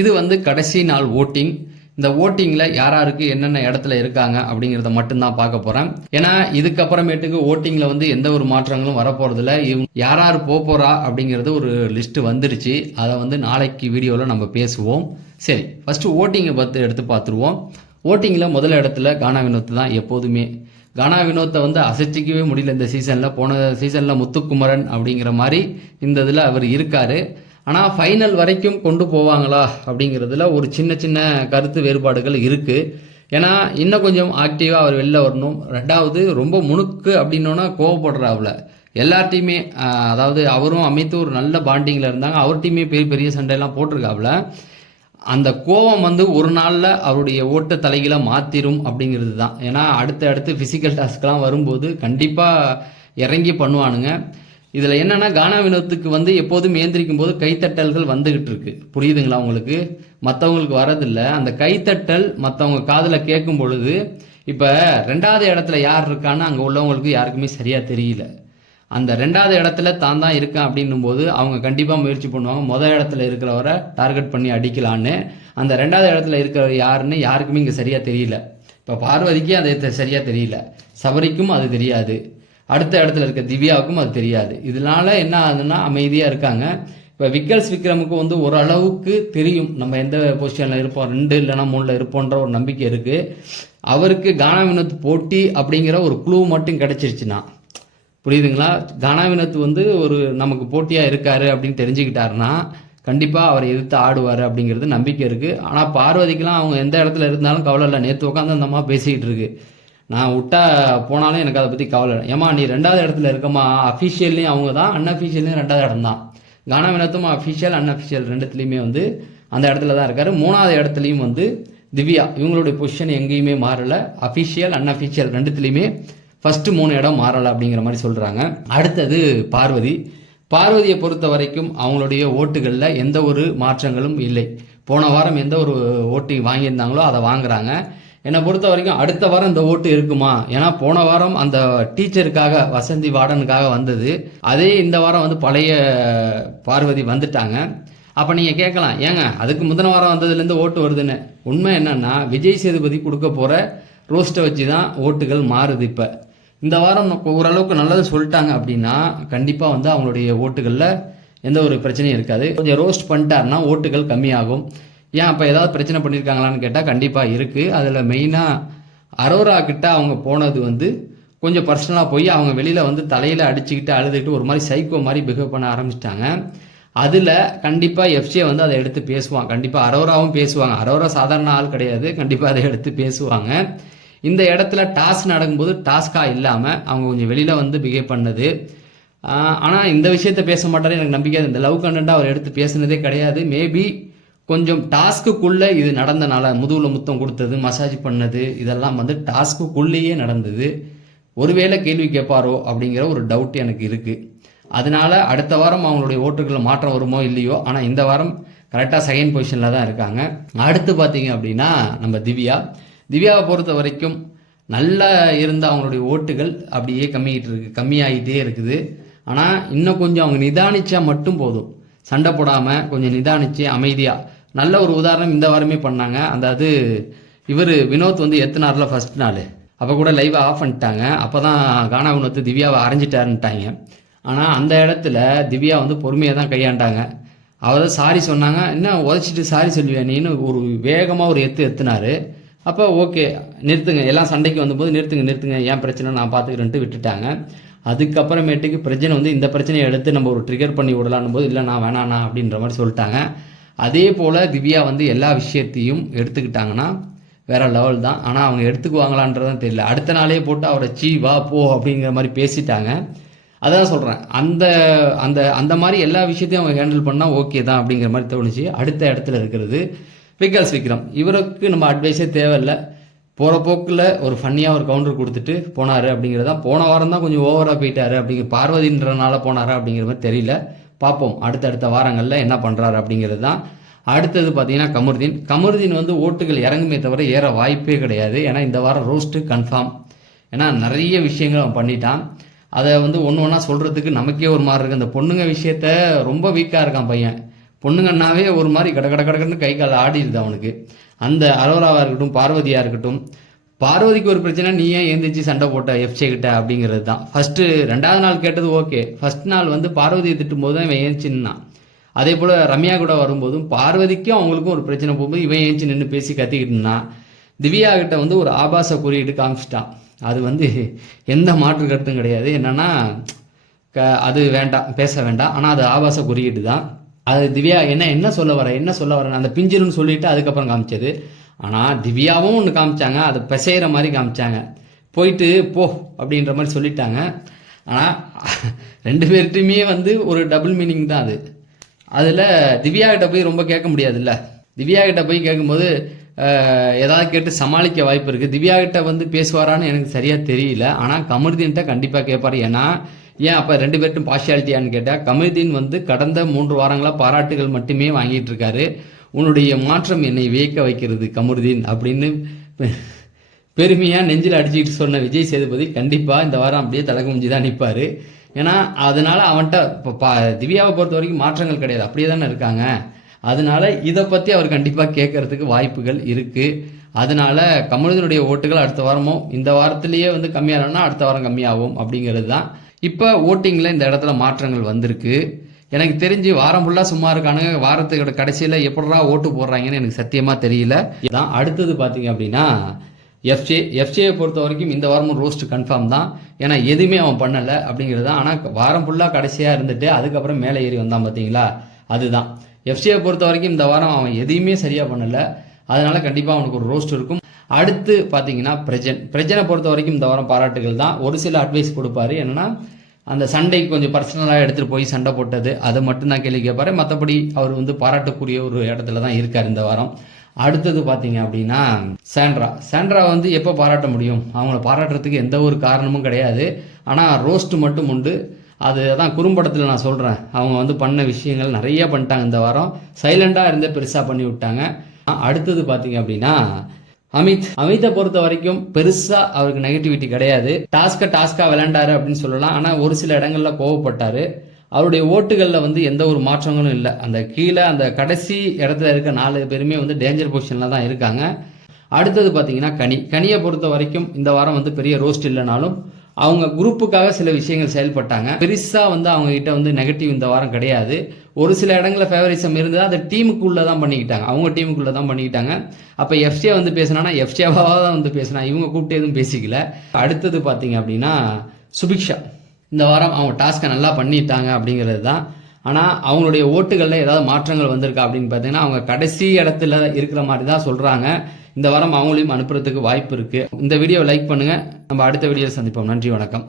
இது வந்து கடைசி நாள் ஓட்டிங் இந்த ஓட்டிங்கில் யார் யாருக்கு என்னென்ன இடத்துல இருக்காங்க அப்படிங்கிறத மட்டும்தான் பார்க்க போகிறேன் ஏன்னா இதுக்கப்புறமேட்டுக்கு ஓட்டிங்கில் வந்து எந்த ஒரு மாற்றங்களும் வரப்போகிறதில்ல இவங்க யார் யார் போக போகிறா அப்படிங்கிறது ஒரு லிஸ்ட்டு வந்துடுச்சு அதை வந்து நாளைக்கு வீடியோவில் நம்ம பேசுவோம். சரி ஃபஸ்ட்டு ஓட்டிங்கை பார்த்து எடுத்து பார்த்துருவோம் ஓட்டிங்கில் முதல் இடத்துல கானா வினோத் தான் எப்போதுமே. கானா வினோத்தை வந்து அசைச்சிக்கவே முடியல இந்த சீசனில் போன சீசனில் முத்துக்குமரன் அப்படிங்கிற மாதிரி இந்த இதில் அவர் இருக்கார். ஆனால் ஃபைனல் வரைக்கும் கொண்டு போவாங்களா அப்படிங்கிறதுல ஒரு சின்ன சின்ன கருத்து வேறுபாடுகள் இருக்குது ஏன்னா இன்னும் கொஞ்சம் ஆக்டிவாக அவர் வெளில வரணும். ரெண்டாவது ரொம்ப முணுக்கு அப்படின்னோன்னா கோவப்படுறாப்புல. எல்லார்ட்டையுமே அதாவது அவரும் அமைத்து ஒரு நல்ல பாண்டிங்கில் இருந்தாங்க. அவர்கிட்டையுமே பெரிய பெரிய சண்டையெல்லாம் போட்டிருக்காப்புல. அந்த கோவம் வந்து ஒரு நாளில் அவருடைய ஓட்ட தலைகளை மாற்றிடும் அப்படிங்கிறது தான். ஏன்னா அடுத்து அடுத்து ஃபிசிக்கல் டாஸ்க்லாம் வரும்போது கண்டிப்பாக இறங்கி பண்ணுவானுங்க. இதில் என்னென்னா கானா வினோத்துக்கு வந்து எப்போதும் ஏந்திரிக்கும் போது கைத்தட்டல்கள் வந்துகிட்டு இருக்கு. புரியுதுங்களா உங்களுக்கு? மற்றவங்களுக்கு வரதில்ல அந்த கைத்தட்டல் மற்றவங்க காதில் கேட்கும் பொழுது இப்போ ரெண்டாவது இடத்துல யார் இருக்கான்னு அங்கே உள்ளவங்களுக்கு யாருக்குமே சரியாக தெரியல. அந்த ரெண்டாவது இடத்துல தான் தான் இருக்கேன் அப்படின்னும் போது அவங்க கண்டிப்பாக முயற்சி பண்ணுவாங்க. முதல் இடத்துல இருக்கிறவரை டார்கெட் பண்ணி அடிக்கலான்னு. அந்த ரெண்டாவது இடத்துல இருக்கிறவர் யாருன்னு யாருக்குமே இங்கே சரியாக தெரியல. இப்போ பார்வதிக்கு அது சரியாக தெரியல. சபரிக்கும் அது தெரியாது. அடுத்த இடத்துல இருக்க திவ்யாவுக்கும் அது தெரியாது. இதனால என்ன ஆகுதுன்னா அமைதியாக இருக்காங்க. இப்போ விக்கல்ஸ் விக்ரமுக்கு வந்து ஓரளவுக்கு தெரியும். நம்ம எந்த பொசிஷனில் இருப்போம்? ரெண்டு இல்லைன்னா மூணில் இருப்போன்ற ஒரு நம்பிக்கை இருக்குது அவருக்கு கானா வினோத் போட்டி அப்படிங்கிற ஒரு குழு மட்டும் கிடச்சிருச்சுன்னா. புரியுதுங்களா? கானா வினோத் வந்து ஒரு நமக்கு போட்டியாக இருக்காரு அப்படின்னு தெரிஞ்சுக்கிட்டாருன்னா கண்டிப்பாக அவரை எதிர்த்து ஆடுவார் அப்படிங்கிறது நம்பிக்கை இருக்குது ஆனால் பார்வதிக்கெலாம் அவங்க எந்த இடத்துல இருந்தாலும் கவலை இல்லை. நேற்று உட்காந்து அந்த அம்மா பேசிக்கிட்டு இருக்கு. நான் விட்டா போனாலும் எனக்கு அதை பற்றி கவலை ஏமா நீ ரெண்டாவது இடத்துல இருக்கமா அஃபிஷியல்லையும் அவங்க தான் அன்அஃபிஷியல்லையும் ரெண்டாவது இடம் தான். கானா வினத்தும் அஃபிஷியல் அன்அஃபிஷியல் ரெண்டுத்துலேயுமே வந்து அந்த இடத்துல தான் இருக்கார். மூணாவது இடத்துலையும் வந்து திவ்யா இவங்களுடைய பொசிஷன் எங்கேயுமே மாறலை. அஃபிஷியல் அன்அஃபிஷியல் ரெண்டுத்துலேயுமே ஃபஸ்ட்டு மூணு இடம் மாறலை அப்படிங்கிற மாதிரி சொல்கிறாங்க அடுத்தது பார்வதி. பார்வதியை பொறுத்த வரைக்கும் அவங்களுடைய ஓட்டுகளில் எந்த ஒரு மாற்றங்களும் இல்லை. போன வாரம் எந்த ஒரு ஓட்டு வாங்கியிருந்தாங்களோ அதை வாங்குறாங்க. என்னை பொறுத்த வரைக்கும் அடுத்த வாரம் இந்த ஓட்டு இருக்குமா? ஏன்னா போன வாரம் அந்த டீச்சருக்காக வசந்தி வார்டனுக்காக வந்தது. அதே இந்த வாரம் வந்து பழைய பார்வதி வந்துட்டாங்க. அப்போ நீங்கள் கேட்கலாம் ஏங்க அதுக்கு முந்தின வாரம் வந்ததுலேருந்து ஓட்டு வருதுன்னு. உண்மை என்னன்னா விஜய் சேதுபதி கொடுக்க போகிற ரோஸ்ட்டை வச்சு தான் ஓட்டுகள் மாறுது இப்போ. இந்த வாரம் ஓரளவுக்கு நல்லது சொல்லிட்டாங்க அப்படின்னா கண்டிப்பாக வந்து அவங்களுடைய ஓட்டுகளில் எந்த ஒரு பிரச்சனையும் இருக்காது. கொஞ்சம் ரோஸ்ட் பண்ணிட்டாருன்னா ஓட்டுகள் கம்மியாகும். ஏன் அப்போ ஏதாவது பிரச்சனை பண்ணியிருக்காங்களான்னு கேட்டால் கண்டிப்பாக இருக்குது அதில் மெயினாக அரோரா கிட்ட அவங்க போனது வந்து கொஞ்சம் பர்சனலாக போய் அவங்க வெளியில் வந்து தலையில் அடிச்சுக்கிட்டு அழுதுகிட்டு ஒரு மாதிரி சைக்கோ மாதிரி பிஹேவ் பண்ண ஆரம்பிச்சிட்டாங்க. அதில் கண்டிப்பாக எஃப்சியை வந்து அதை எடுத்து பேசுவாங்க. கண்டிப்பாக அரோராவும் பேசுவாங்க. அரோரா சாதாரண ஆள் கிடையாது. கண்டிப்பாக அதை எடுத்து பேசுவாங்க. இந்த இடத்துல டாஸ்க் நடக்கும்போது டாஸ்காக இல்லாமல் அவங்க கொஞ்சம் வெளியில் வந்து பிஹேவ் பண்ணது. ஆனால் இந்த விஷயத்த பேச மாட்டாரு. எனக்கு நம்பிக்கை இந்த லவ் கண்டென்ட்டாக அவர் எடுத்து பேசுனதே கிடையாது. மேபி கொஞ்சம் டாஸ்க்குள்ளே இது நடந்தனால முதுகில் முத்தம் கொடுத்தது மசாஜ் பண்ணது இதெல்லாம் வந்து டாஸ்க்குள்ளேயே நடந்தது. ஒருவேளை கேள்வி கேட்பாரோ அப்படிங்கிற ஒரு டவுட் எனக்கு இருக்குது அதனால அடுத்த வாரம் அவங்களுடைய ஓட்டுகளில் மாற்றம் வருமோ இல்லையோ ஆனால் இந்த வாரம் கரெக்டாக செகண்ட் பொசிஷனில் தான் இருக்காங்க. அடுத்து பார்த்தீங்க அப்படின்னா நம்ம திவ்யா. திவ்யாவை பொறுத்த வரைக்கும் நல்லா இருந்த அவங்களுடைய ஓட்டுகள் அப்படியே கம்மிக்கிட்டு இருக்கு கம்மியாகிட்டே இருக்குது. ஆனால் இன்னும் கொஞ்சம் அவங்க நிதானிச்சா மட்டும் போதும். சண்டை போடாமல் கொஞ்சம் நிதானிச்சு அமைதியாக நல்ல ஒரு உதாரணம் இந்த வாரமே பண்ணாங்க. அதாவது இவர் வினோத் வந்து எத்தனார்ல ஃபர்ஸ்ட் நாள்? அப்போ கூட லைவை ஆஃப் பண்ணிட்டாங்க. அப்போ தான் கானா வினோத் திவ்யாவை அரைஞ்சிட்டாருன்ட்டாங்க. ஆனால் அந்த இடத்துல திவ்யா வந்து பொறுமையாக தான் கையாண்டாங்க. அவர் தான் சாரி சொன்னாங்க. என்ன உதச்சிட்டு சாரி சொல்லுவியா? நீன்னு ஒரு வேகமாக ஒரு எத்து எத்துனாரு. அப்போ ஓகே நிறுத்துங்க. எல்லாம் சண்டைக்கு வந்தபோது நிறுத்துங்க நிறுத்துங்க. ஏன் பிரச்சனை? நான் பார்த்துக்கிறேன்ட்டு விட்டுட்டாங்க. அதுக்கப்புறமேட்டுக்கு பிரச்சனை வந்து இந்த பிரச்சனையை எடுத்து நம்ம ஒரு ட்ரிகர் பண்ணி விடலான்னு போது இல்லை நான் வேணாண்ணா அப்படின்ற மாதிரி சொல்லிட்டாங்க. அதே போல் திவ்யா வந்து எல்லா விஷயத்தையும் எடுத்துக்கிட்டாங்கன்னா வேற லெவல் தான். ஆனால் அவங்க எடுத்துக்குவாங்களான்றதும் தெரியல. அடுத்த நாளே போட்டு அவரை சீ வா போ அப்படிங்கிற மாதிரி பேசிட்டாங்க. அதான் சொல்கிறேன் அந்த அந்த அந்த மாதிரி எல்லா விஷயத்தையும் அவங்க ஹேண்டில் பண்ணால் ஓகே தான் அப்படிங்கிற மாதிரி தோணுச்சு. அடுத்த இடத்துல இருக்கிறது விகாஸ் விக்ரம். இவருக்கு நம்ம அட்வைஸே தேவையில்லை. போகிற போக்கில் ஒரு ஃபன்னியாக ஒரு கவுண்டர் கொடுத்துட்டு போனார் அப்படிங்கிறது தான் போன வாரம் தான் கொஞ்சம் ஓவராக போயிட்டார் அப்படிங்கிற பார்வதின்றனால போனாரா அப்படிங்கிற மாதிரி தெரியல. பார்ப்போம். அடுத்தடுத்த வாரங்களில் என்ன பண்ணுறாரு அப்படிங்கிறது தான். அடுத்தது பார்த்தீங்கன்னா கமருதீன். கமருதீன் வந்து ஓட்டுகள் இறங்குமே தவிர ஏற வாய்ப்பே கிடையாது. ஏன்னா இந்த வாரம் ரோஸ்ட்டு கன்ஃபார்ம் ஏன்னா நிறைய விஷயங்கள் அவன் பண்ணிட்டான். அதை வந்து ஒன்று ஒன்றா சொல்கிறதுக்கு நமக்கே ஒரு மாதிரி இருக்குது அந்த பொண்ணுங்க விஷயத்த ரொம்ப வீக்காக இருக்கான் பையன். பொண்ணுங்கன்னாவே ஒரு மாதிரி கட கட கடன்னு கை கால் ஆடிடுது அவனுக்கு. அந்த அரோராவாக இருக்கட்டும் பார்வதியாக இருக்கட்டும் பார்வதிக்கு ஒரு பிரச்சனை நீ ஏன் எழுந்திரிச்சு சண்டை போட்ட எஃப்சே கிட்ட அப்படிங்கிறது தான். ஃபஸ்ட்டு ரெண்டாவது நாள் கேட்டது ஓகே. ஃபர்ஸ்ட் நாள் வந்து பார்வதியை திட்டும் போது தான் இவன் ஏஞ்சின்னான் அதே போல் ரம்யா கூட வரும்போதும் பார்வதிக்கும் அவங்களுக்கும் ஒரு பிரச்சனை போகும்போது இவன் ஏந்திச்சு நின்று பேசி கத்திக்கிட்டு இருந்தான். திவ்யா கிட்ட வந்து ஒரு ஆபாச குறியீடு காமிச்சிட்டான். அது வந்து எந்த மாற்று கருத்தும் கிடையாது. என்னன்னா க அது வேண்டாம் பேச வேண்டாம். ஆனால் அது ஆபாச குறியீடு தான். அது திவ்யா என்ன என்ன சொல்ல வர என்ன சொல்ல வரேன் அந்த பிஞ்சிருன்னு சொல்லிட்டு அதுக்கப்புறம் காமிச்சது. ஆனால் திவ்யாவும் ஒன்று காமிச்சாங்க. அதை பிசைகிற மாதிரி காமிச்சாங்க. போயிட்டு போ அப்படின்ற மாதிரி சொல்லிட்டாங்க. ஆனால் ரெண்டு பேர்கிட்டையுமே வந்து ஒரு டபுள் மீனிங் தான் அது. அதில் திவ்யாகிட்ட போய் ரொம்ப கேட்க முடியாதுல்ல. திவ்யாகிட்ட போய் கேட்கும்போது ஏதாவது கேட்டு சமாளிக்க வாய்ப்பு இருக்குது திவ்யாகிட்ட வந்து பேசுவாரான்னு எனக்கு சரியாக தெரியல. ஆனால் கமருதீன்கிட்ட கண்டிப்பாக கேட்பார். ஏன்னா ஏன் அப்போ ரெண்டு பேர்ட்டும் பார்ஷியாலிட்டியான்னு கேட்டால் கமருதீன் வந்து கடந்த மூன்று வாரங்களாக பாராட்டுகள் மட்டுமே வாங்கிட்டு இருக்காரு. உன்னுடைய மாற்றம் என்னை வியக்க வைக்கிறது கமருதீன் அப்படின்னு பெருமையாக நெஞ்சில் அடிச்சுக்கிட்டு சொன்ன விஜய் சேதுபதி கண்டிப்பாக இந்த வாரம் அப்படியே தலகுமிஞ்சி தான் நிற்பார் ஏன்னா அதனால் அவன்கிட்ட இப்போ பா திவ்யாவை பொறுத்த வரைக்கும் மாற்றங்கள் கிடையாது. அப்படியே தானே இருக்காங்க. அதனால இதை பற்றி அவர் கண்டிப்பாக கேட்கறதுக்கு வாய்ப்புகள் இருக்குது அதனால கமலுதனுடைய ஓட்டுகள் அடுத்த வாரமும் இந்த வாரத்திலேயே வந்து கம்மியாகலன்னா அடுத்த வாரம் கம்மியாகும் அப்படிங்கிறது தான். இப்போ ஓட்டிங்கில் இந்த இடத்துல மாற்றங்கள் வந்திருக்கு. எனக்கு தெரிஞ்சு வாரம் ஃபுல்லாக சும்மா இருக்கானுங்க. வாரத்துக்கு கடைசியில் எப்படா ஓட்டு போடுறாங்கன்னு எனக்கு சத்தியமாக தெரியல. இதான் அடுத்தது பார்த்தீங்க அப்படின்னா எஃப்ஜே எஃப்ஜேயை பொறுத்த வரைக்கும் இந்த வாரமும் ரோஸ்ட் கன்ஃபார்ம் தான். ஏன்னா எதுவுமே அவன் பண்ணலை அப்படிங்கிறது தான். ஆனால் வாரம் ஃபுல்லாக கடைசியாக இருந்துட்டு அதுக்கப்புறம் மேலே ஏறி வந்தான் பார்த்தீங்களா அதுதான். எஃப்சியை பொறுத்த வரைக்கும் இந்த வாரம் அவன் எதையுமே சரியாக பண்ணலை. அதனால் கண்டிப்பாக அவனுக்கு ஒரு ரோஸ்ட் இருக்கும். அடுத்து பார்த்தீங்கன்னா பிரஜன். பிரஜனை பொறுத்த வரைக்கும் இந்த வாரம் பாராட்டுகள் தான். ஒரு சில அட்வைஸ் கொடுப்பாரு. என்னன்னா அந்த சண்டை கொஞ்சம் பர்சனலாக எடுத்துகிட்டு போய் சண்டை போட்டது. அதை மட்டும்தான் கேள்வி கேட்பாரு. மற்றபடி அவர் வந்து பாராட்டக்கூடிய ஒரு இடத்துல தான் இருக்கார் இந்த வாரம். அடுத்தது பார்த்தீங்க அப்படின்னா சாண்ட்ரா. சாண்ட்ரா வந்து எப்போ பாராட்ட முடியும்? அவங்கள பாராட்டுறதுக்கு எந்த ஒரு காரணமும் கிடையாது. ஆனால் ரோஸ்ட்டு மட்டும் உண்டு. அது தான் குறும்படத்தில் நான் சொல்கிறேன் அவங்க வந்து பண்ண விஷயங்கள் நிறைய பண்ணிட்டாங்க இந்த வாரம். சைலண்டாக இருந்தே பெருசாக பண்ணி விட்டாங்க. அடுத்தது பார்த்தீங்க அப்படின்னா அமித் அமித்தை பொறுத்த வரைக்கும் பெருசா அவருக்கு நெகட்டிவிட்டி கிடையாது. டாஸ்க டாஸ்கா விளையாண்டாரு அப்படின்னு சொல்லலாம். ஆனா ஒரு சில இடங்கள்ல கோவப்பட்டாரு. அவருடைய ஓட்டுகளில் வந்து எந்த ஒரு மாற்றங்களும் இல்லை. அந்த கீழே அந்த கடைசி இடத்துல இருக்க நாலு பேருமே வந்து டேஞ்சர் பொசிஷனில் தான் இருக்காங்க. அடுத்தது பார்த்தீங்கன்னா கனி. கனியை பொறுத்த வரைக்கும் இந்த வாரம் வந்து பெரிய ரோஸ்ட் இல்லைனாலும் அவங்க குரூப்புக்காக சில விஷயங்கள் செயல்பட்டாங்க. பெருசாக வந்து அவங்கக்கிட்ட வந்து நெகட்டிவ் இந்த வாரம் கிடையாது. ஒரு சில இடங்களில் ஃபேவரிசம் இருந்தது. அதை டீமுக்குள்ளே தான் பண்ணிக்கிட்டாங்க. அவங்க டீமுக்குள்ளே தான் பண்ணிக்கிட்டாங்க. அப்போ எஃப்சியா வந்து பேசினானா எஃப்சியாவாக தான் வந்து பேசினா இவங்க கூப்பிட்டு எதுவும் பேசிக்கல. அடுத்தது பார்த்தீங்க அப்படின்னா சுபிக்ஷா. இந்த வாரம் அவங்க டாஸ்க்கை நல்லா பண்ணிட்டாங்க அப்படிங்கிறது தான். ஆனால் அவங்களுடைய ஓட்டுகளில் ஏதாவது மாற்றங்கள் வந்திருக்கா அப்படின்னு பார்த்தீங்கன்னா அவங்க கடைசி இடத்துல இருக்கிற மாதிரி தான் சொல்கிறாங்க இந்த வாரம் அவங்களையும் அனுப்புறதுக்கு வாய்ப்பு இருக்குது இந்த வீடியோவை லைக் பண்ணுங்கள் நம்ம அடுத்த வீடியோ சந்திப்போம். நன்றி வணக்கம்.